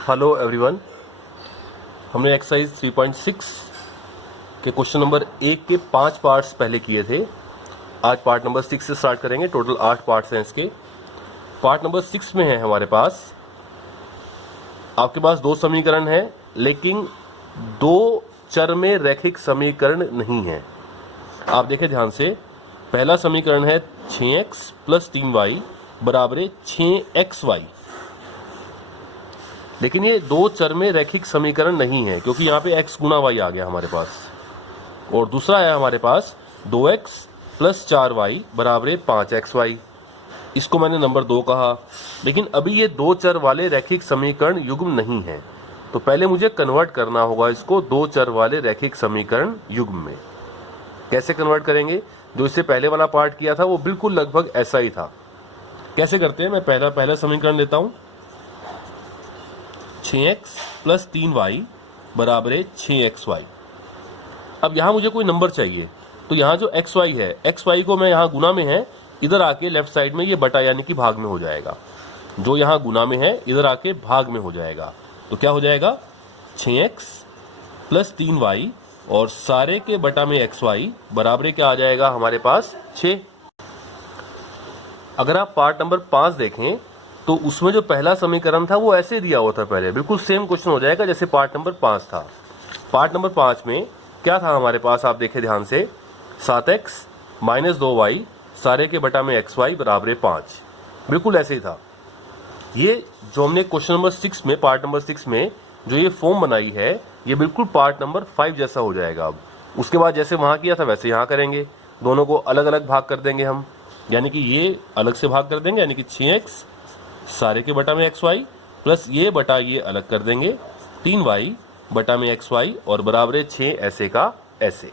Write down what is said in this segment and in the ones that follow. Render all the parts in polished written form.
Hello everyone, हमने exercise 3.6 के question number 1 के 5 पार्ट्स पहले किए थे। आज पार्ट नंबर 6 से स्टार्ट करेंगे। टोटल 8 पार्ट्स हैं इसके। पार्ट नंबर 6 में है हमारे पास, आपके पास दो समीकरण हैं लेकिन दो चर में रैखिक समीकरण नहीं है। आप देखें ध्यान से, पहला समीकरण है 6x + 3y बराबर 6xy, लेकिन ये दो चर में रैखिक समीकरण नहीं है क्योंकि यहाँ पे x गुना y आ गया हमारे पास। और दूसरा है हमारे पास 2x + 4y बराबर 5xy। इसको मैंने नंबर 2 कहा। लेकिन अभी ये दो चर वाले रैखिक समीकरण युग्म नहीं है, तो पहले मुझे कन्वर्ट करना होगा इसको दो चर वाले रैखिक समीकरण युग्म में। कैसे कन्वर्ट करेंगे? जो इससे पहले वाला पार्ट किया था वो बिल्कुल लगभग ऐसा ही था। कैसे करते हैं? मैं पहला समीकरण लेता हूं, 6x + 3y बराबर 6xy। अब यहां मुझे कोई नंबर चाहिए, तो यहां जो xy है, xy को मैं यहां गुना में है, इधर आके लेफ्ट साइड में ये बटा यानी कि भाग में हो जाएगा। जो यहां गुना में है इधर आके भाग में हो जाएगा। तो क्या हो जाएगा? 6x + 3y और सारे के बटा में xy बराबर क्या आ जाएगा हमारे पास? 6। अगर आप पार्ट नंबर 5 देखें तो उसमें जो पहला समीकरण था वो ऐसे दिया हुआ था पहले, बिल्कुल सेम क्वेश्चन हो जाएगा जैसे पार्ट नंबर 5 था। पार्ट नंबर 5 में क्या था हमारे पास? आप देखें ध्यान से, 7x - 2y सारे के बटा में xy बराबर 5। बिल्कुल ऐसे ही था। ये जो हमने क्वेश्चन नंबर 6 में, पार्ट नंबर 6 में जो ये फॉर्म बनाई है, ये बिल्कुल पार्ट नंबर 5 जैसा हो जाएगा। अब उसके बाद जैसे वहां किया था वैसे यहां करेंगे। दोनों को अलग अलग भाग कर देंगे हम, यानी कि ये अलग से भाग कर देंगे, यानी कि 6x सारे के बटा में xy प्लस ये बटा ये अलग कर देंगे 3y बटा में xy और बराबर 6 ऐसे का ऐसे।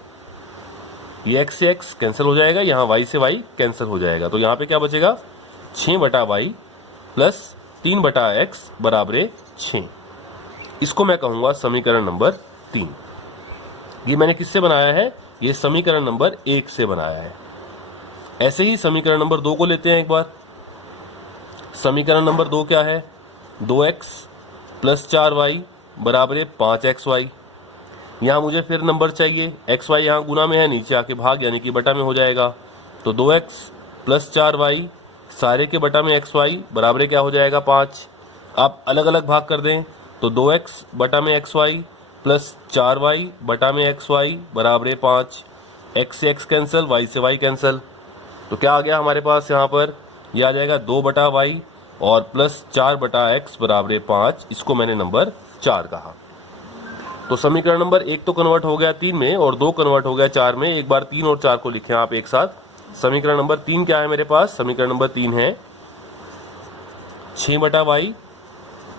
ये x से x कैंसिल हो जाएगा, यहाँ y से y कैंसिल हो जाएगा। तो यहाँ पे क्या बचेगा? 6 बटा y प्लस 3 बटा x बराबर 6। इसको मैं कहूंगा समीकरण नंबर 3। ये मैंने किससे बनाया है? ये समीकरण नंबर 1 से बनाया है। ऐसे ही समीकरण नंबर 2 को लेते हैं एक बार। समीकरण नंबर 2 क्या है? 2x + 4y बराबर 5xy। यहाँ मुझे फिर नंबर चाहिए, xy यहाँ गुना में है, नीचे आके भाग यानी कि बटा में हो जाएगा। तो 2x + 4y सारे के बटा में xy बराबर क्या हो जाएगा? 5। आप अलग अलग भाग कर दें तो 2x बटा में xy प्लस 4y बटा में xy बराबर 5। x से x कैंसिल, y से y कैंसिल। तो क्या आ गया हमारे पास यहाँ पर? ये आ जाएगा 2 बटा y और प्लस 4 बटा x बराबर 5। इसको मैंने नंबर 4 कहा। तो समीकरण नंबर 1 तो कन्वर्ट हो गया 3 में और 2 कन्वर्ट हो गया 4 में। एक बार 3 और 4 को लिखें आप एक साथ। समीकरण नंबर 3 क्या है मेरे पास? समीकरण नंबर 3 है 6 बटा y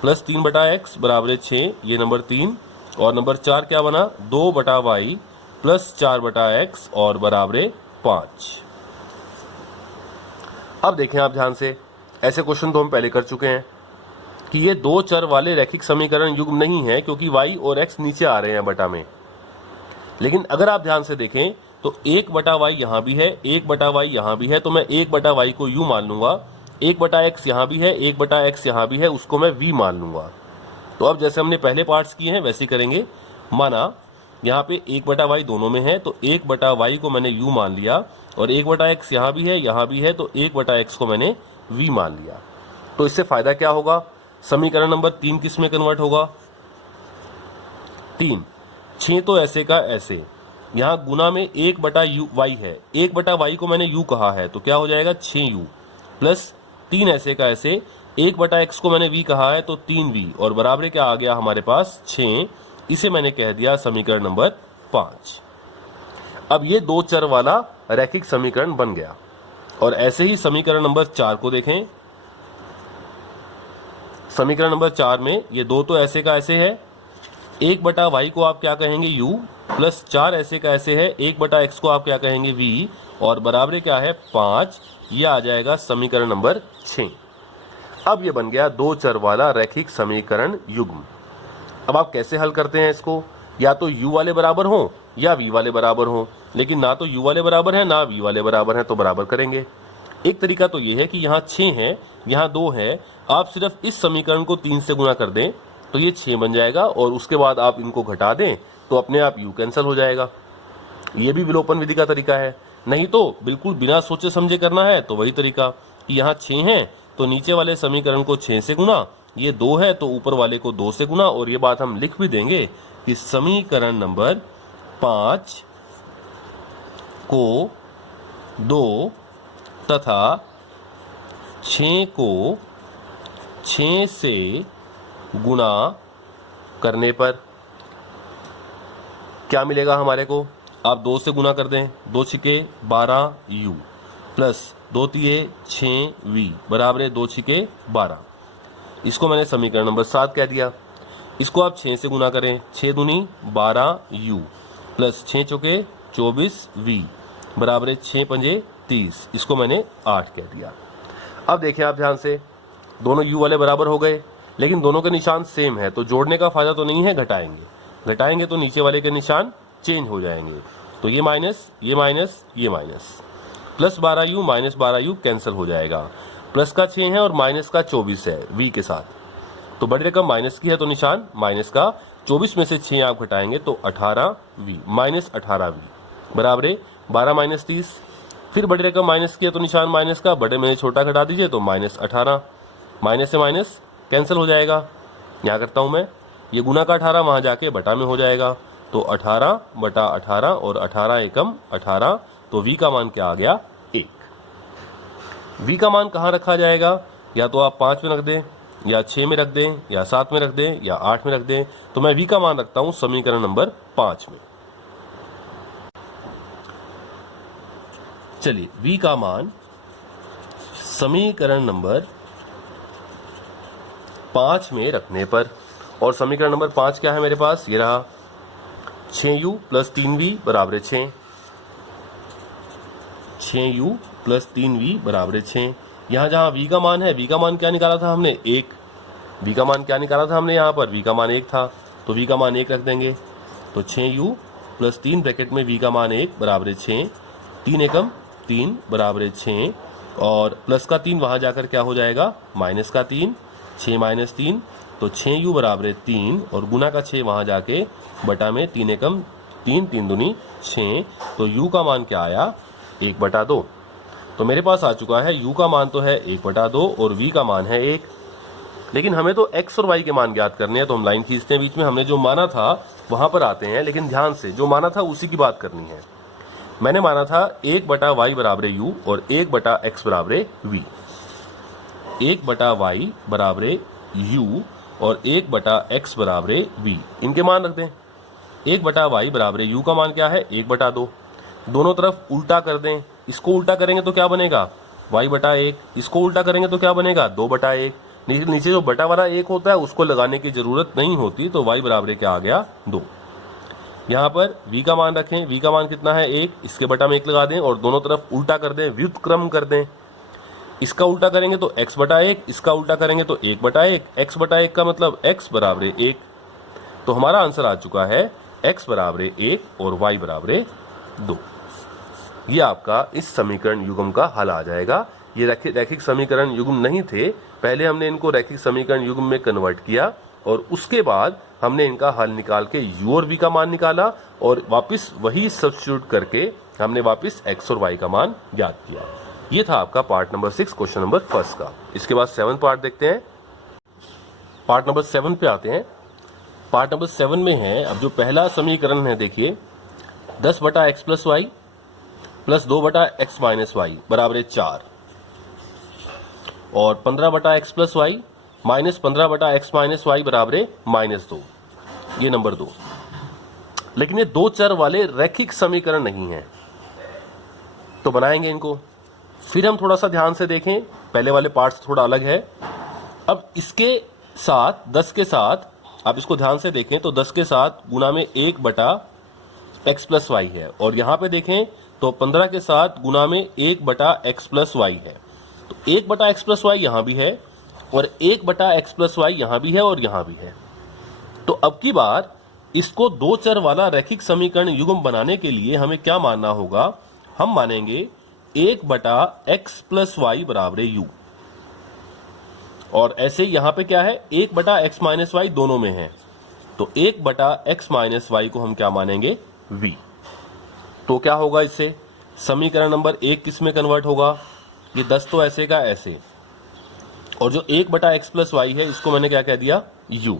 प्लस 3 बटा x बराबर 6, ये नंबर 3। और नंबर 4 क्या बना? 2 बटा y प्लस 4 बटा x और बराबर 5। अब देखें आप ध्यान से, ऐसे क्वेश्चन तो हम पहले कर चुके हैं कि ये दो चर वाले रैखिक समीकरण युग्म नहीं है क्योंकि y और x नीचे आ रहे हैं बटा में। लेकिन अगर आप ध्यान से देखें तो 1 बटा y यहाँ भी है, 1 बटा y यहाँ भी है, तो मैं 1 बटा y को u मान लूंगा, 1 बटा x यहाँ भी है, 1 बटा x यहाँ भी है, उसको मैं v मान लूंगा। तो अब जैसे हमने पहले पार्ट्स किए हैं वैसे करेंगे। माना यहाँ पे 1 बटा y दोनों में है, तो 1 बटा y को मैंने u मान लिया और 1 बटा x यहाँ भी है, तो 1 बटा x को मैंने v मान लिया। तो इससे फायदा क्या होगा? समीकरण नंबर 3 किस में कन्वर्ट होगा? 3। 6 तो ऐसे का ऐसे, यहाँ गुना में 1 बटा y है, 1 बटा y को मैंने u कहा है, तो क्या हो जाएगा? 6u प्लस 3 ऐसे का ऐसे, 1 बटा x को मैंने v कहा है, तो 3v और बराबर क्या आ गया हमारे पास? 6। इसे मैंने कह दिया समीकरण नंबर 5। अब ये दो चर वाला रैखिक समीकरण बन गया। और ऐसे ही समीकरण नंबर 4 को देखें। समीकरण नंबर 4 में ये दो तो ऐसे का ऐसे है, 1 बटा y को आप क्या कहेंगे? u प्लस 4 ऐसे का ऐसे है, 1 बटा x को आप क्या कहेंगे? v और बराबर क्या है? 5। ये आ जाएगा समीकरण नंबर 6। अब ये बन गया दो चर वाला रैखिक समीकरण युग्म। अब आप कैसे हल करते हैं इसको? या तो u वाले बराबर हो या v वाले बराबर हो, लेकिन ना तो u वाले बराबर है ना v वाले बराबर है, तो बराबर करेंगे। एक तरीका तो ये है कि यहाँ 6 है, यहाँ 2 है, आप सिर्फ इस समीकरण को 3 से गुना कर दें तो ये 6 बन जाएगा और उसके बाद आप इनको घटा दें तो अपने आप u कैंसिल हो जाएगा। ये भी विलोपन विधि का तरीका है। नहीं तो बिल्कुल बिना सोचे समझे करना है तो वही तरीका कि यहाँ 6 है तो नीचे वाले समीकरण को 6 से गुना, ये 2 है तो ऊपर वाले को 2 से गुना, और ये बात हम लिख भी देंगे कि समीकरण नंबर 5 को 2 तथा 6 को 6 से गुना करने पर क्या मिलेगा हमारे को। आप 2 से गुना कर दें, 2 छिके 12u प्लस 2 तिये 6v बराबर है 2 छिके 12। इसको मैंने समीकरण नंबर 7 कह दिया। इसको आप 6 से गुना करें, 6 दूनी 12u प्लस 6 चौके 24v बराबर है 6 पंजे 30। इसको मैंने 8 कह दिया। अब देखिए आप ध्यान से, दोनों u वाले बराबर हो गए, लेकिन दोनों के निशान सेम है तो जोड़ने का फायदा तो नहीं है, घटाएंगे तो नीचे वाले के निशान चेंज हो जाएंगे। तो ये माइनस, ये माइनस, ये minus, plus 12u minus 12u cancel हो जाएगा। प्लस का 6 है और माइनस का 24 है v के साथ, तो बड़ी रकम माइनस की है तो निशान माइनस का, 24 में से 6 आप घटाएंगे तो 18v माइनस 18v बराबर है 12 माइनस 30। फिर बड़ी रकम माइनस की है तो निशान माइनस का, बड़े में छोटा घटा दीजिए तो माइनस 18, माइनस से माइनस कैंसिल हो जाएगा। यहाँ करता हूँ मैं, ये गुना का 18 वहाँ जाके बटा में हो जाएगा, तो 18 बटा 18 और 18 एकम 18, तो v का मान क्या आ गया 1। v का मान कहाँ रखा जाएगा, या तो आप 5 में रख दें, या 6 में रख दें, या 7 में रख दें, या 8 में रख दें। तो मैं v का मान रखता हूं समीकरण नंबर 5 में। चलिए v का मान समीकरण नंबर 5 में रखने पर, और समीकरण नंबर 5 क्या है मेरे पास, ये रहा 6u प्लस 3v बराबर 6, 6u प्लस 3v बराबर 6। यहाँ जहाँ v का मान है, v का मान क्या निकाला था हमने 1, v का मान क्या निकाला था हमने यहाँ पर, v का मान 1 था, तो v का मान 1 रख देंगे। तो 6u प्लस 3 ब्रैकेट में v का मान 1 बराबर 6, 3 एकम 3 बराबर 6, और प्लस का 3 वहाँ जाकर क्या हो जाएगा माइनस का 3, 6 माइनस 3, तो 6u बराबर 3, और गुना का 6 वहाँ जाके बटा में 3 एकम 3, 3 दूनी 6, तो u का मान क्या आया 1/2। तो मेरे पास आ चुका है u का मान तो है 1/2 और v का मान है 1। लेकिन हमें तो x और y के मान ज्ञात करने हैं, तो हम लाइन खींचते हैं बीच में। हमने जो माना था वहां पर आते हैं, लेकिन ध्यान से जो माना था उसी की बात करनी है। मैंने माना था 1/y बराबर u और 1/x बराबर v, 1/y बराबर u और 1/x बराबर v, इनके मान रख दें। 1/y बराबर u का मान क्या है 1/2, दोनों तरफ उल्टा कर दें। इसको उल्टा करेंगे तो क्या बनेगा y/1, इसको उल्टा करेंगे तो क्या बनेगा 2/1। नीचे जो बटा वाला 1 होता है उसको लगाने की जरूरत नहीं होती, तो y बराबर क्या आ गया 2। यहाँ पर v का मान रखें, v का मान कितना है 1, इसके बटा में 1 लगा दें और दोनों तरफ उल्टा कर दें, व्युत्क्रम कर दें। इसका उल्टा करेंगे तो x/1, इसका उल्टा करेंगे तो 1/1, x/1 का मतलब x बराबर 1। तो हमारा आंसर आ चुका है x बराबर 1 और y बराबर 2। ये आपका इस समीकरण युग्म का हल आ जाएगा। ये रैखिक समीकरण युग्म नहीं थे, पहले हमने इनको रैखिक समीकरण युग्म में कन्वर्ट किया और उसके बाद हमने इनका हल निकाल के u और v का मान निकाला और वापस वही सब्स्टिट्यूट करके हमने वापस x और y का मान ज्ञात किया। ये था आपका पार्ट नंबर 6 क्वेश्चन नंबर 1 का। इसके बाद 7 पार्ट देखते हैं। पार्ट नंबर 7 पे आते हैं। पार्ट नंबर 7 में है, अब जो पहला समीकरण है देखिए 10/x plus y plus 2/x minus y बराबर 4 और 15/x plus y minus 15/x minus y बराबर -2, ये नंबर 2। लेकिन ये दो चर वाले रैखिक समीकरण नहीं है, तो बनाएंगे इनको। फिर हम थोड़ा सा ध्यान से देखें, पहले वाले पार्ट से थोड़ा अलग है। अब इसके साथ 10 के साथ आप इसको ध्यान से देखें तो 10 के साथ गुना में 1/x प्लस वाई है, और यहां पे देखें तो 15 के साथ गुना में 1/x प्लस वाई है। तो 1/x प्लस वाई यहां भी है और 1/x प्लस वाई यहां भी है और यहां भी है। तो अब की बार इसको दो चर वाला रैखिक समीकरण युग्म बनाने के लिए हमें क्या मानना होगा, हम मानेंगे 1/x प्लस वाई बराबर u। और ऐसे ही यहां पे क्या है, 1 बटा एक्स माइनस वाई दोनों में है, तो 1 बटा एक्स माइनस वाई को हम क्या मानेंगे, v। तो क्या होगा इससे, समीकरण नंबर 1 किस में कन्वर्ट होगा, ये 10 तो ऐसे का ऐसे, और जो 1 बटा एक्स प्लस वाई है इसको मैंने क्या कह दिया, u,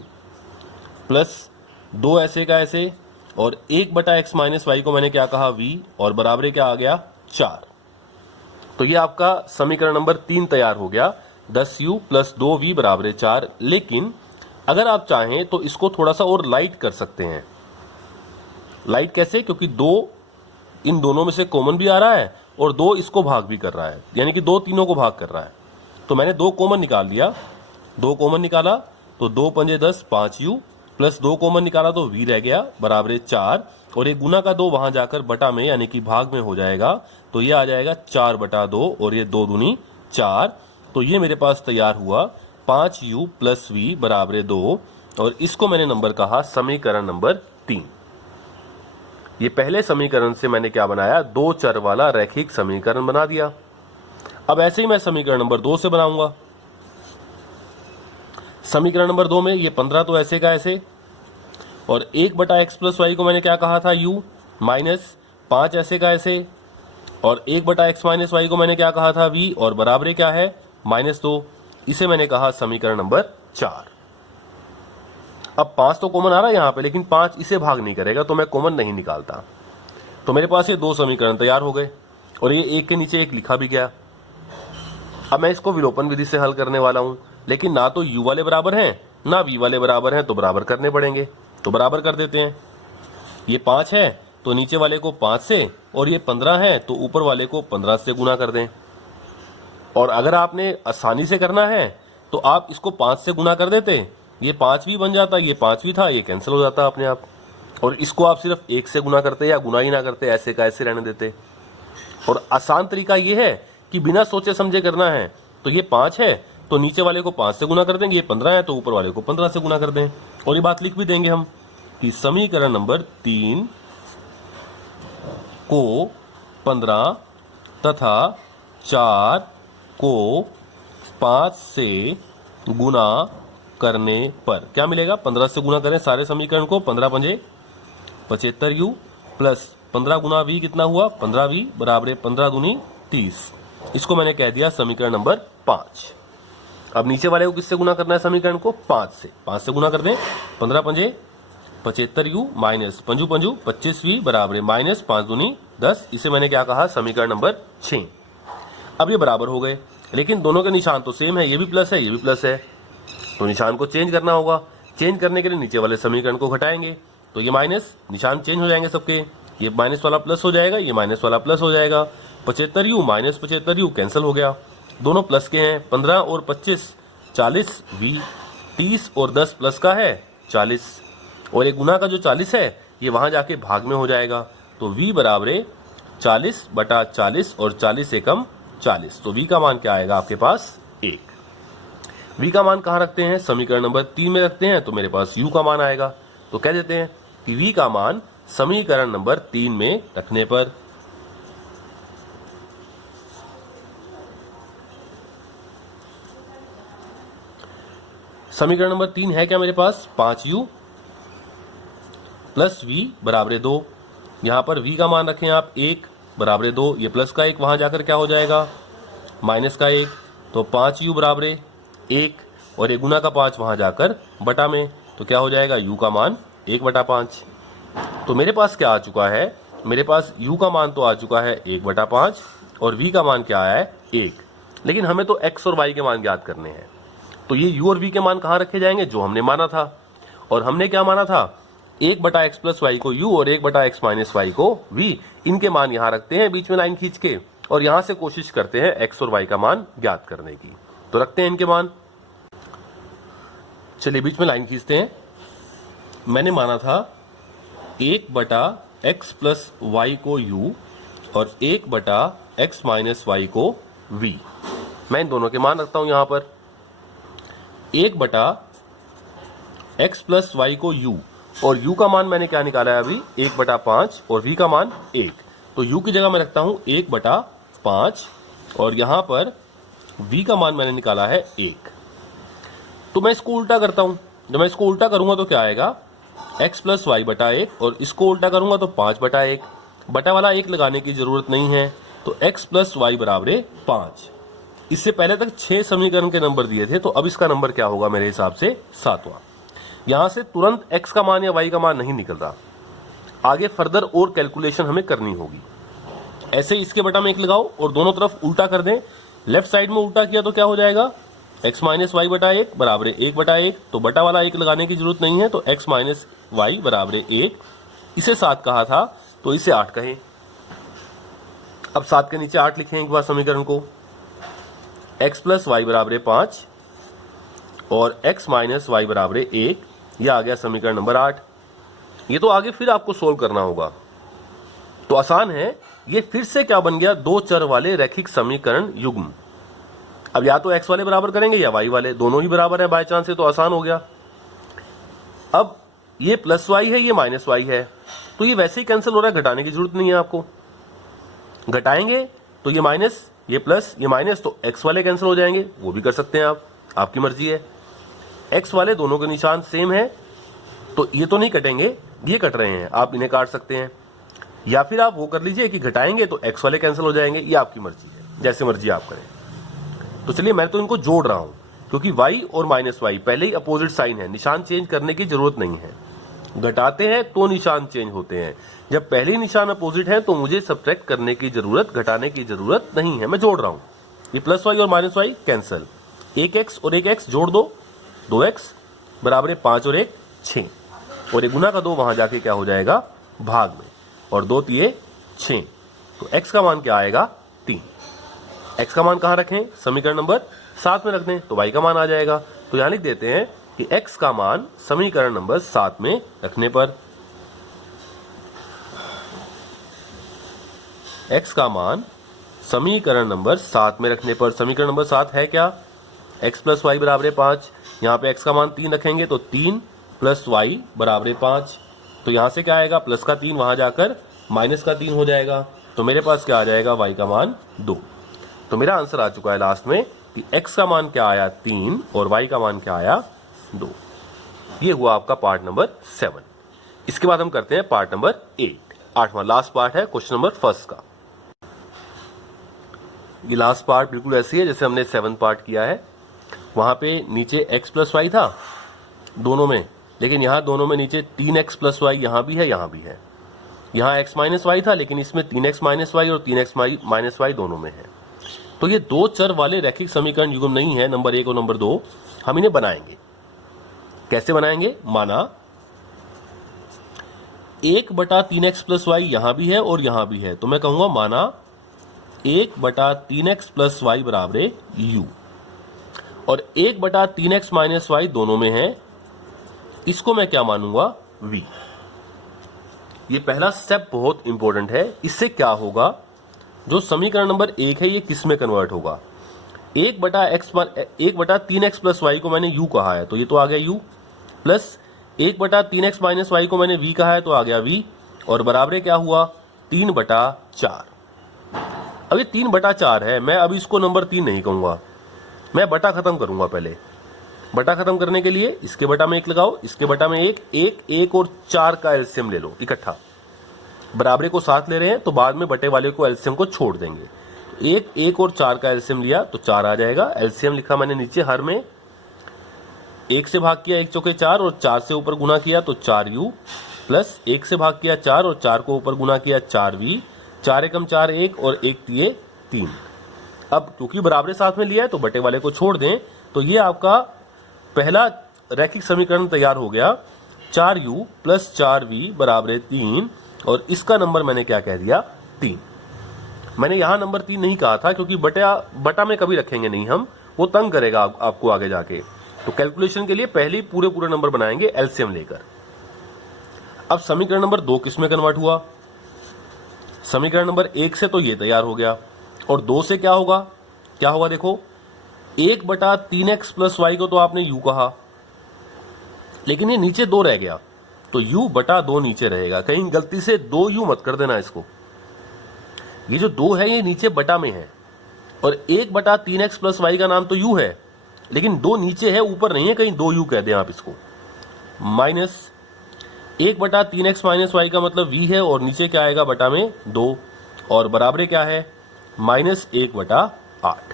प्लस 2 ऐसे का ऐसे, और 1 बटा एक्स माइनस वाई को मैंने क्या कहा, v, और बराबर क्या आ गया, 4। तो ये आपका समीकरण नंबर 3 तैयार हो गया, 10u प्लस 2v बराबर 4। लेकिन अगर आप चाहें तो इसको थोड़ा सा और लाइट कर सकते हैं। लाइट कैसे, क्योंकि 2 इन दोनों में से कॉमन भी आ रहा है और 2 इसको भाग भी कर रहा है, यानी कि 2 तीनों को भाग कर रहा है। तो मैंने 2 कॉमन निकाल लिया, 2 कॉमन निकाला तो 2 पंजे 10, 5u, प्लस 2 कॉमन निकाला तो v रह गया बराबर 4, और एक गुना का 2 वहां जाकर बटा में यानी कि भाग में हो जाएगा, तो ये आ जाएगा 4 बटा 2, और ये 2 दूनी 4। तो ये मेरे पास तैयार हुआ 5u प्लस v बराबर 2, और इसको मैंने नंबर कहा समीकरण नंबर 3। ये पहले समीकरण से मैंने क्या बनाया, 2 चर वाला रैखिक समीकरण बना दिया। अब ऐसे ही मैं समीकरण नंबर 2 से बनाऊंगा। समीकरण नंबर 2 में ये 15 तो ऐसे का ऐसे, और 1 बटा एक्स प्लस वाई को मैंने क्या कहा था, u, माइनस 5 ऐसे का ऐसे, और 1 बटा एक्स माइनस वाई को मैंने क्या कहा था, v, और बराबर क्या है, -2। इसे मैंने कहा समीकरण नंबर 4। अब 5 तो कॉमन आ रहा है यहां पे, लेकिन 5 इसे भाग नहीं करेगा तो मैं कॉमन नहीं निकालता। तो मेरे पास ये 2 समीकरण तैयार हो गए, और ये एक के नीचे एक लिखा भी गया। अब मैं इसको विलोपन विधि से हल करने वाला हूं, लेकिन ना तो u वाले बराबर हैं ना v वाले बराबर हैं, तो बराबर करने पड़ेंगे। तो बराबर कर देते हैं। ये 5 है तो नीचे वाले को 5 से, और ये 15 है तो ऊपर वाले को 15 से गुना कर दें। और अगर आपने आसानी से करना है तो आप इसको 5 से गुना कर देते, ये 5 भी बन जाता, ये 5 भी था, ये कैंसिल हो जाता अपने आप। और इसको आप सिर्फ 1 से गुना करते या गुना ही ना करते, ऐसे का ऐसे रहने देते। और आसान तरीका ये है कि बिना सोचे समझे करना है, तो ये 5 है तो नीचे वाले को 5 से गुना कर देंगे, ये 15 है तो ऊपर वाले को 15 से गुना कर दें, और ये बात लिख भी देंगे हम कि समीकरण नंबर 3 को 15 तथा 4 को 5 से गुना करने पर क्या मिलेगा, 15 से गुना करें सारे समीकरण को, 15 पंजे 75u प्लस 15 गुना v कितना हुआ, 15v बराबर 15 दूनी 30। इसको मैंने कह दिया समीकरण नंबर 5। अब नीचे वाले को किससे गुना करना है, समीकरण को 5 से गुना कर दें, 15 पंजे 75u minus Panju Panju 25v बराबर माइनस 5 दूनी 10। इसे मैंने क्या कहा, समीकरण नंबर 6। अब ये बराबर हो गए, लेकिन दोनों के निशान तो सेम है, ये भी प्लस है ये भी प्लस है, तो निशान को चेंज करना होगा। चेंज करने के लिए नीचे वाले समीकरण को घटाएंगे, तो ये माइनस, निशान चेंज हो जाएंगे सबके, ये माइनस वाला प्लस हो जाएगा, ये माइनस वाला प्लस हो जाएगा। 75u माइनस 75u कैंसिल हो गया, दोनों प्लस के हैं, 15 और 25 40, v 30 और 10 प्लस का है 40, और एक गुना का जो 40 है ये वहां जाके भाग में हो जाएगा, तो v बराबर 40 बटा 40 और 40 एकम 40। तो v का मान क्या आएगा आपके पास, 1। v का मान कहाँ रखते हैं, समीकरण नंबर 3 में रखते हैं, तो मेरे पास u का मान आएगा। तो कह देते हैं कि v का मान समीकरण नंबर 3 में रखने पर समीकरण नंबर 3 है क्या मेरे पास, 5u प्लस v बराबर 2। यहां पर v का मान रखें आप 1 बराबर 2, ये प्लस का 1 वहां जाकर क्या हो जाएगा, माइनस का 1, तो 5u बराबर 1, और ये गुना का 5 वहां जाकर बटा में, तो क्या हो जाएगा, u का मान 1 बटा 5। तो मेरे पास क्या आ चुका है, मेरे पास u का मान तो आ चुका है 1 बटा 5, और v का मान क्या आया है 1। लेकिन हमें तो x और y के मान ज्ञात करने हैं, तो ये u और v के मान कहाँ रखे जाएंगे, जो हमने माना था। और हमने क्या माना था, 1 बटा एक्स प्लस वाई को u और 1 बटा एक्स माइनस वाई को v, इनके मान यहाँ रखते हैं बीच में लाइन खींच के, और यहां से कोशिश करते हैं x और y का मान ज्ञात करने की। तो रखते हैं इनके मान, चलिए बीच में लाइन खींचते हैं। मैंने माना था 1 बटा एक्स प्लस वाई को u और 1 बटा एक्स माइनस वाई को v। मैं इन दोनों के मान रखता हूं यहां पर, 1 बटा एक्स प्लस वाई को u, और u का मान मैंने क्या निकाला है अभी, 1 बटा 5, और v का मान 1। तो u की जगह मैं रखता हूं 1 बटा 5, और यहां पर v का मान मैंने निकाला है 1। तो मैं इसको उल्टा करता हूं। जब मैं इसको उल्टा करूंगा तो क्या आएगा, x प्लस वाई बटा 1, और इसको उल्टा करूंगा तो 5 बटा 1, बटा वाला 1 लगाने की जरूरत नहीं है, तो x प्लस वाई बराबर 5। इससे पहले तक 6 समीकरण के नंबर दिए थे, तो अब इसका नंबर क्या होगा मेरे हिसाब से 7वां। यहां से तुरंत x का मान या y का मान नहीं निकलता, आगे फर्दर और कैलकुलेशन हमें करनी होगी। ऐसे इसके बटा में 1 लगाओ और दोनों तरफ उल्टा कर दें। लेफ्ट साइड में उल्टा किया तो क्या हो जाएगा, x माइनस वाई बटा 1 बराबर 1 बटा 1, तो बटा वाला 1 लगाने की जरूरत नहीं है, तो x माइनस वाई बराबर 1। इसे 7 कहा था तो इसे 8 कहें। अब 7 के नीचे 8 लिखें एक बार समीकरण को, x प्लस वाई बराबर 5 और x माइनस वाई बराबर 1, यह आ गया समीकरण नंबर 8। ये तो आगे फिर आपको सोल्व करना होगा, तो आसान है। ये फिर से क्या बन गया, 2 चर वाले रैखिक समीकरण युग्म। अब या तो x वाले बराबर करेंगे या y वाले, दोनों ही बराबर है बाय चांस से, तो आसान हो गया। अब ये प्लस y है, ये माइनस y है, तो ये वैसे ही कैंसिल हो रहा है, घटाने की जरूरत नहीं है आपको। घटाएंगे तो ये माइनस, ये प्लस, ये माइनस, तो x वाले कैंसिल हो जाएंगे, वो भी कर सकते हैं आप, आपकी मर्जी है। x वाले दोनों के निशान सेम है, तो ये तो नहीं कटेंगे, ये कट रहे हैं, आप इन्हें काट सकते हैं। या फिर आप वो कर लीजिए कि घटाएंगे तो x वाले कैंसिल हो जाएंगे, ये आपकी मर्जी है, जैसे मर्जी आप करें। तो चलिए मैं तो इनको जोड़ रहा हूं, क्योंकि y और माइनस वाई पहले ही अपोजिट साइन है, निशान चेंज करने की जरूरत नहीं है। घटाते हैं तो निशान चेंज होते हैं, जब पहले ही निशान अपोजिट है तो मुझे सब्ट्रैक्ट करने की जरूरत, घटाने की जरूरत नहीं है, मैं जोड़ रहा हूं। ये प्लस वाई और माइनस वाई कैंसिल, 1x और 1x जोड़ दो, 2x बराबर 5 और 1 6, और ये गुना का 2 वहां जाके क्या हो जाएगा, भाग में, और 2 तिये 6, तो x का मान क्या आएगा 3। x का मान कहां रखें, समीकरण नंबर 7 में रख दें, तो y का मान आ जाएगा। तो यहां लिख देते हैं कि x का मान समीकरण नंबर 7 में रखने पर, x का मान समीकरण नंबर 7 में रखने पर, समीकरण नंबर 7 है क्या, x प्लस वाई बराबर 5। यहां पे x का मान 3 रखेंगे तो 3 प्लस वाई बराबर 5, तो यहां से क्या आएगा, प्लस का 3 वहां जाकर माइनस का 3 हो जाएगा, तो मेरे पास क्या आ जाएगा, y का मान 2। तो मेरा आंसर आ चुका है लास्ट में कि x का मान क्या आया 3 और y का मान क्या आया 2। ये हुआ आपका पार्ट नंबर 7। इसके बाद हम करते हैं पार्ट नंबर 8, 8वां लास्ट पार्ट है क्वेश्चन नंबर 1 का। ये लास्ट पार्ट बिल्कुल ऐसी है जैसे हमने 7 पार्ट किया है। वहां पे नीचे x प्लस वाई था दोनों में, लेकिन यहां दोनों में नीचे 3x प्लस वाई यहां भी है, यहां भी है। यहां x माइनस वाई था, लेकिन इसमें 3x माइनस वाई और 3x माइनस वाई दोनों में है। तो ये 2 चर वाले रैखिक समीकरण युग्म नहीं है, नंबर 1 और नंबर 2। हम इन्हें बनाएंगे, कैसे बनाएंगे, माना 1 बटा 3x प्लस वाई यहां भी है और यहां भी है, तो मैं कहूंगा माना 1 बटा 3x प्लस वाई बराबर u, और 1 बटा 3x माइनस वाई दोनों में है, इसको मैं क्या मानूंगा v। ये पहला स्टेप बहुत इंपॉर्टेंट है। इससे क्या होगा, जो समीकरण नंबर 1 है ये किस में कन्वर्ट होगा, 1 बटा 3x प्लस वाई को मैंने u कहा है, तो ये तो आ गया u, प्लस 1 बटा 3x माइनस वाई को मैंने v कहा है, तो आ गया v, और बराबर क्या हुआ 3 बटा 4। अब ये 3 बटा 4 है, मैं अभी इसको नंबर 3 नहीं कहूंगा, मैं बटा खत्म करूंगा। पहले बटा खत्म करने के लिए इसके बटा में 1 लगाओ, इसके बटा में 1 और 4 का एलसीएम ले लो इकट्ठा, बराबरे को साथ ले रहे हैं तो बाद में बटे वाले को एलसीएम को छोड़ देंगे। 1 और 4 का एलसीएम लिया तो 4 आ जाएगा। एलसीएम लिखा मैंने नीचे हर में, 1 से भाग किया 1 चौके 4 और 4 से ऊपर गुना किया तो 4u, प्लस 1 से भाग किया 4 और 4 को ऊपर गुना किया 4v, 4 एकम 4 1 और 1 तिये 3। अब क्योंकि बराबरे साथ में लिया है तो बटे वाले को छोड़ दें, तो ये आपका पहला रैखिक समीकरण तैयार हो गया, 4u प्लस 4v बराबर 3, और इसका नंबर मैंने क्या कह दिया 3। मैंने यहां नंबर 3 नहीं कहा था क्योंकि बटा में कभी रखेंगे नहीं हम, वो तंग करेगा आपको आगे जाके। तो कैलकुलेशन के लिए पहले ही पूरे नंबर बनाएंगे एलसीएम लेकर। अब समीकरण नंबर 2 किस में कन्वर्ट हुआ, समीकरण नंबर 1 से तो ये तैयार हो गया, और 2 से क्या होगा, देखो 1 बटा 3x प्लस वाई को तो आपने u कहा, लेकिन ये नीचे 2 रह गया, तो u बटा 2 नीचे रहेगा। कहीं गलती से 2u मत कर देना इसको, ये जो 2 है ये नीचे बटा में है, और 1 बटा 3x प्लस वाई का नाम तो u है, लेकिन 2 नीचे है, ऊपर नहीं है कहीं, 2u कह दें आप इसको। माइनस 1/3x माइनस वाई का मतलब v है, और नीचे क्या आएगा बटा में 2, और बराबर क्या है -1/8।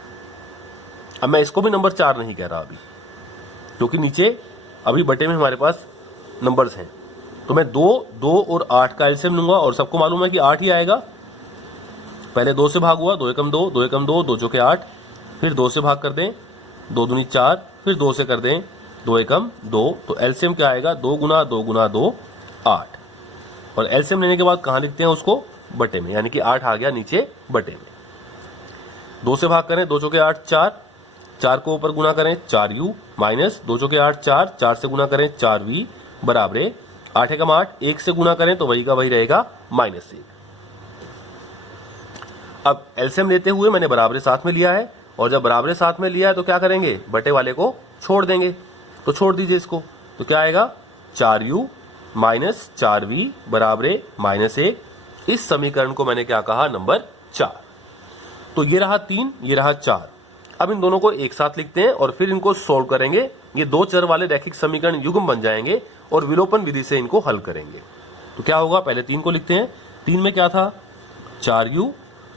अब मैं इसको भी नंबर 4 नहीं कह रहा अभी, क्योंकि नीचे अभी बटे में हमारे पास नंबर्स हैं। तो मैं 2 और 8 का एलसीएम लूंगा, और सबको मालूम है कि 8 ही आएगा। पहले 2 से भाग हुआ, 2 एकम 2, 2 एकम 2, 2 चौके 8, फिर 2 से भाग कर दें, 2 दूनी 4, फिर 2 से कर दें 2 एकम 2, तो एलसीएम क्या आएगा 2 गुना 2 गुना 2 8। और एलसीएम लेने के बाद कहाँ लिखते हैं उसको, बटे में, यानी कि 8 आ गया नीचे बटे में। 2 से भाग करें, 2 चौके 8 4, 4 को ऊपर गुना करें 4u, माइनस 2 चौके 8 4, 4 से गुना करें 4v, बराबर 8 एकम 8, 1 से गुना करें तो वही का वही रहेगा -1। अब एलसीएम लेते हुए मैंने बराबर साथ में लिया है, और जब बराबर साथ में लिया है तो क्या करेंगे, बटे वाले को छोड़ देंगे। तो छोड़ दीजिए इसको, तो क्या आएगा 4u माइनस 4v बराबर -1। इस समीकरण को मैंने क्या कहा, नंबर 4। तो ये रहा 3, ये रहा 4। अब इन दोनों को एक साथ लिखते हैं और फिर इनको सोल्व करेंगे। ये 2 चर वाले रैखिक समीकरण युग्म बन जाएंगे, और विलोपन विधि से इनको हल करेंगे। तो क्या होगा, पहले 3 को लिखते हैं। 3 में क्या था, 4u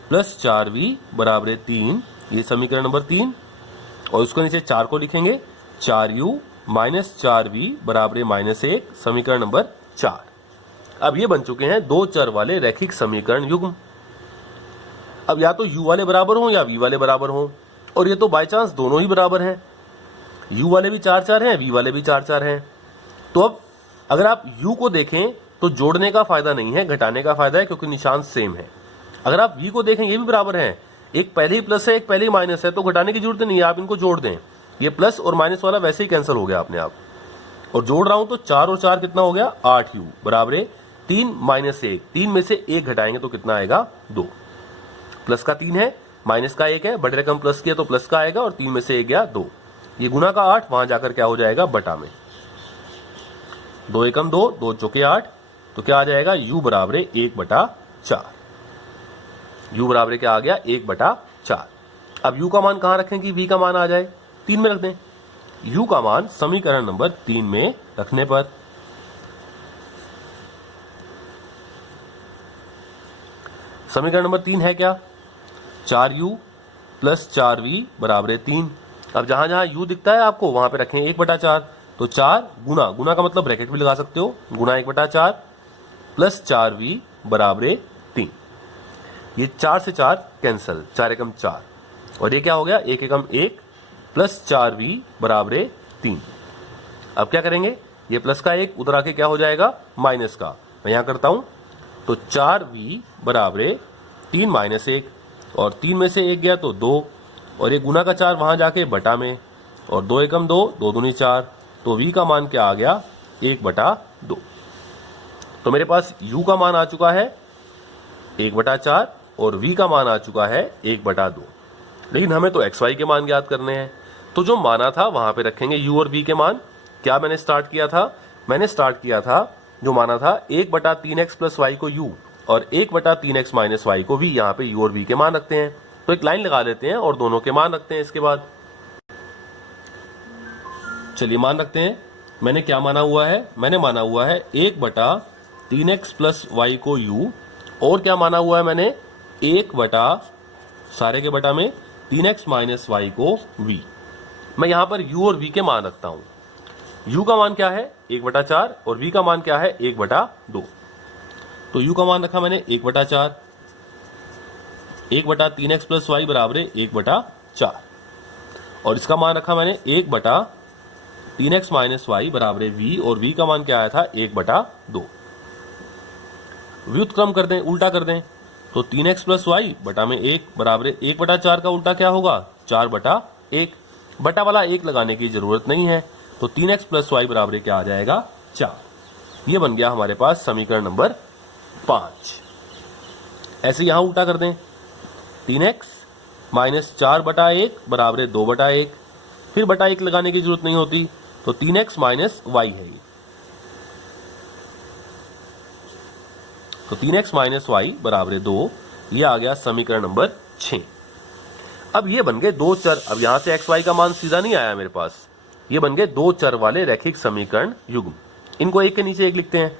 प्लस 4v बराबर 3, ये समीकरण नंबर 3, और उसके नीचे 4 को लिखेंगे, 4u माइनस 4v बराबर -1, समीकरण नंबर 4। अब ये बन चुके हैं 2 चर वाले रैखिक समीकरण युग्म। अब या तो u वाले बराबर हों या v वाले बराबर हों, और ये तो बाय चांस दोनों ही बराबर हैं। u वाले भी 4 4 हैं, v वाले भी 4 4 हैं। तो अब अगर आप u को देखें तो जोड़ने का फायदा नहीं है, घटाने का फायदा है, क्योंकि निशान सेम है। अगर आप v को देखें, ये भी बराबर हैं, एक पहले ही प्लस है, एक पहले ही माइनस है, तो घटाने की जरूरत नहीं है, आप इनको जोड़ दें। ये प्लस और माइनस वाला वैसे ही कैंसिल हो गया अपने आप। और जोड़ रहा हूं तो 4 और 4 कितना हो गया, 8u बराबर 3 माइनस 1, 3 में से 1 घटाएंगे तो कितना आएगा 2। प्लस का 3 है, माइनस का 1 है, बटे रकम प्लस किया तो प्लस का आएगा, और 3 में से 1 गया 2। ये गुना का 8 वहां जाकर क्या हो जाएगा, बटा में। 2 एकम 2, 2 चौके 8, तो क्या आ जाएगा u बराबर 1/4। u बराबर क्या आ गया, 1/4। अब u का मान कहां रखें कि v का मान आ जाए, 3 में रख दें। u का मान समीकरण नंबर 3 में रखने पर समीकरण नंबर 3 है क्या, 4u प्लस 4v बराबर 3। अब जहां जहां u दिखता है आपको वहां पे रखें 1/4। तो 4 गुना, गुना का मतलब ब्रैकेट भी लगा सकते हो, गुना 1/4 प्लस 4v बराबर 3। ये 4 से 4 कैंसल, 4 एकम 4, और ये क्या हो गया, 1 एकम 1 प्लस 4v बराबर 3। अब क्या करेंगे, ये प्लस का 1 उधर आके क्या हो जाएगा, माइनस का। मैं यहां करता हूं, तो 4v बराबर 3 माइनस 1, और 3 में से 1 गया तो 2, और ये गुना का 4 वहां जाके बटा में, और 2 एकम 2, 2 दूनी 4, तो v का मान क्या आ गया, 1/2। तो मेरे पास u का मान आ चुका है 1/4, और v का मान आ चुका है 1/2। लेकिन हमें तो xy के मान ज्ञात करने हैं, तो जो माना था वहां पे रखेंगे u और v के मान। क्या मैंने स्टार्ट किया था, मैंने स्टार्ट किया था जो माना था 1/3x प्लस y को u, और 1/3x माइनस y को v। यहाँ पे u और v के मान रखते हैं, तो एक लाइन लगा लेते हैं और दोनों के मान रखते हैं। इसके बाद चलिए मान रखते हैं। मैंने क्या माना हुआ है, मैंने माना हुआ है 1/3x प्लस y को u, और क्या माना हुआ है मैंने 1/ सारे के बटा में 3x माइनस y को v। मैं यहां पर u और v के मान रखता हूं। u का मान क्या है 1/4, और v का मान क्या है 1/2। तो u का मान रखा मैंने 1/4, 1/3x प्लस y बराबर 1/4, और इसका मान रखा मैंने 1/3x माइनस y बराबर v, और v का मान क्या आया था 1/2। व्युत्क्रम कर दें, उल्टा कर दें, तो 3x प्लस वाई बटा में 1 बराबर 1/4 का उल्टा क्या होगा, 4/1। बटा वाला 1 लगाने की जरूरत नहीं है, तो 3x प्लस वाई बराबर क्या आ जाएगा, 4। ये बन गया हमारे पास समीकरण नंबर 5। ऐसे यहां उल्टा कर दें, 3x माइनस 4/1 बराबर 2/1, फिर बटा 1 लगाने की जरूरत नहीं होती, तो 3x माइनस वाई है ये, तो 3x माइनस वाई बराबर 2। ये आ गया समीकरण नंबर 6। अब ये बन गए दो चर, अब यहां से एक्स वाई का मान सीधा नहीं आया मेरे पास, ये बन गए दो चर वाले रैखिक समीकरण युग्म। इनको एक के नीचे एक लिखते हैं।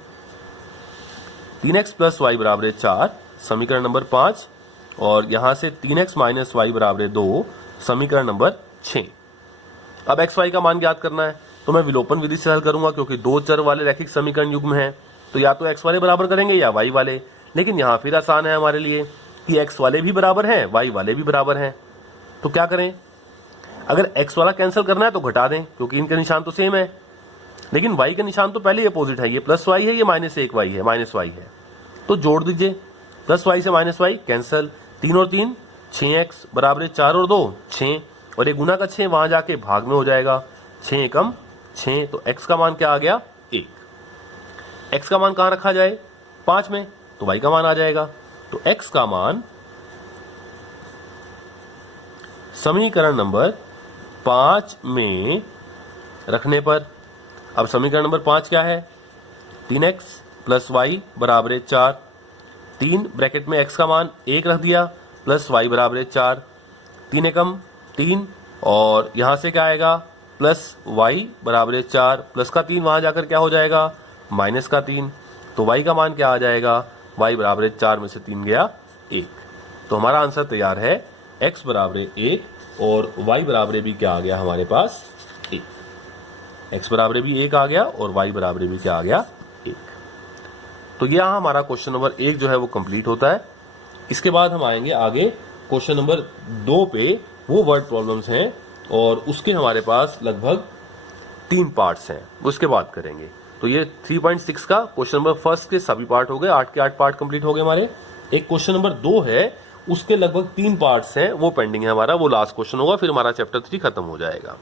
3x प्लस वाई बराबर 4 समीकरण नंबर 5, और यहां से 3x माइनस वाई बराबर 2 समीकरण नंबर 6। अब एक्स वाई का मान ज्ञात करना है तो मैं विलोपन विधि से हल करूंगा, क्योंकि दो चर वाले रैखिक समीकरण युग्म है तो या तो एक्स वाले बराबर करेंगे या वाई वाले। लेकिन यहां फिर आसान है हमारे लिए कि एक्स वाले भी बराबर हैं वाई वाले भी बराबर हैं, तो क्या करें, अगर एक्स वाला कैंसिल करना है तो घटा दें क्योंकि इनके निशान तो सेम है, लेकिन वाई का निशान तो पहले ही अपोजिट है, ये प्लस वाई है, ये माइनस एक वाई है, माइनस वाई है, तो जोड़ दीजिए। प्लस वाई से माइनस वाई कैंसिल, 3 और 3 6x बराबर 4 और 2 6, और ये गुना का 6 वहां जाके भाग में हो जाएगा, 6 एकम 6, तो x का मान क्या आ गया 1। x का मान कहां रखा जाए 5 में, तो y का मान आ जाएगा, तो x का मान समीकरण नंबर 5 में रखने पर, अब समीकरण नंबर 5 क्या है, 3x प्लस वाई बराबर 4, 3 ब्रैकेट में x का मान 1 रख दिया प्लस वाई बराबर 4, 3 एकम 3, और यहां से क्या आएगा प्लस वाई बराबर 4, प्लस का 3 वहां जाकर क्या हो जाएगा माइनस का 3, तो y का मान क्या आ जाएगा, y बराबर 4 में से 3 गया 1। तो हमारा आंसर तैयार है, x बराबर 1 और y बराबर भी क्या आ गया हमारे पास 1, x बराबर भी 1 आ गया और y बराबर भी क्या आ गया 1। तो यह हमारा क्वेश्चन नंबर 1 जो है वो कंप्लीट होता है। इसके बाद हम आएंगे आगे क्वेश्चन नंबर 2 पे, वो वर्ड प्रॉब्लम्स हैं और उसके हमारे पास लगभग 3 पार्ट्स हैं, उसके बाद करेंगे। तो ये 3.6 का क्वेश्चन नंबर फर्स्ट के सभी पार्ट हो गए, 8 के 8 पार्ट कंप्लीट हो गए हमारे। एक क्वेश्चन नंबर 2 है, उसके लगभग 3 पार्ट्स हैं, वो पेंडिंग है हमारा, वो लास्ट क्वेश्चन होगा, फिर हमारा चैप्टर 3 खत्म हो जाएगा।